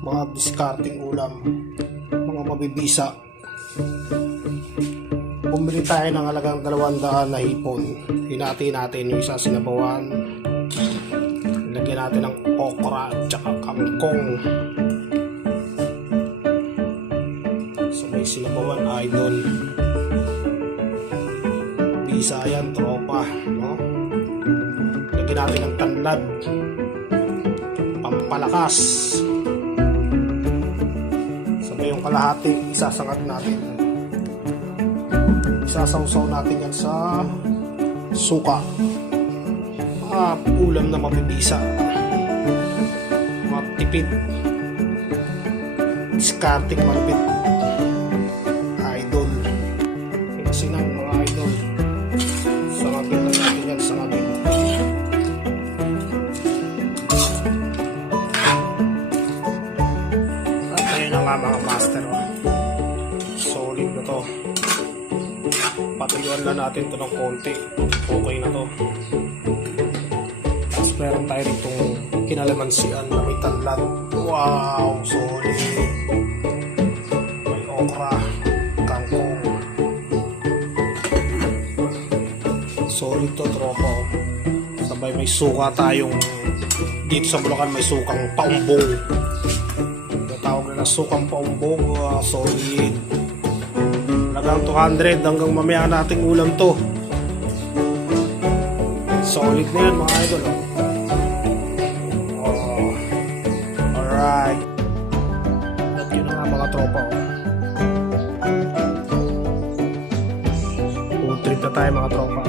Mga discarding ulam, mga mabibisa. Bumili tayo ng halagang 200 na hipon. Hinati natin yung isa sinabawan. Lagyan natin ng okra at saka kangkong. So may sinabawan, idol. Bisa yan, tropa, no? Lagyan natin ng tanlad, pampalakas. Sabay yung kalahati, isasangat natin. Isasawsaw natin yan sa suka. Ulam na mabibisa, matipid, discarding malupit, idol. Kasi ng mga idol, sangagin lang natin yan, sangagin. At ayun na nga mga master, solid na to. Patuyuan lang natin to ng konti, okay na to. Tapos meron tayo ritong kinalamansian na may tanlat. Wow, solid. May okra, kangkong. Solid to, tropa. Sabay may suka tayong, dito sa Bulacan may sukang paumbong. Natawag na sukang paumbong. Solid. Hanggang 200 hanggang mamaya nating ulam to. Solid na yan mga idol. Alright. At yun na nga mga tropa. Food trip na tayo mga tropa.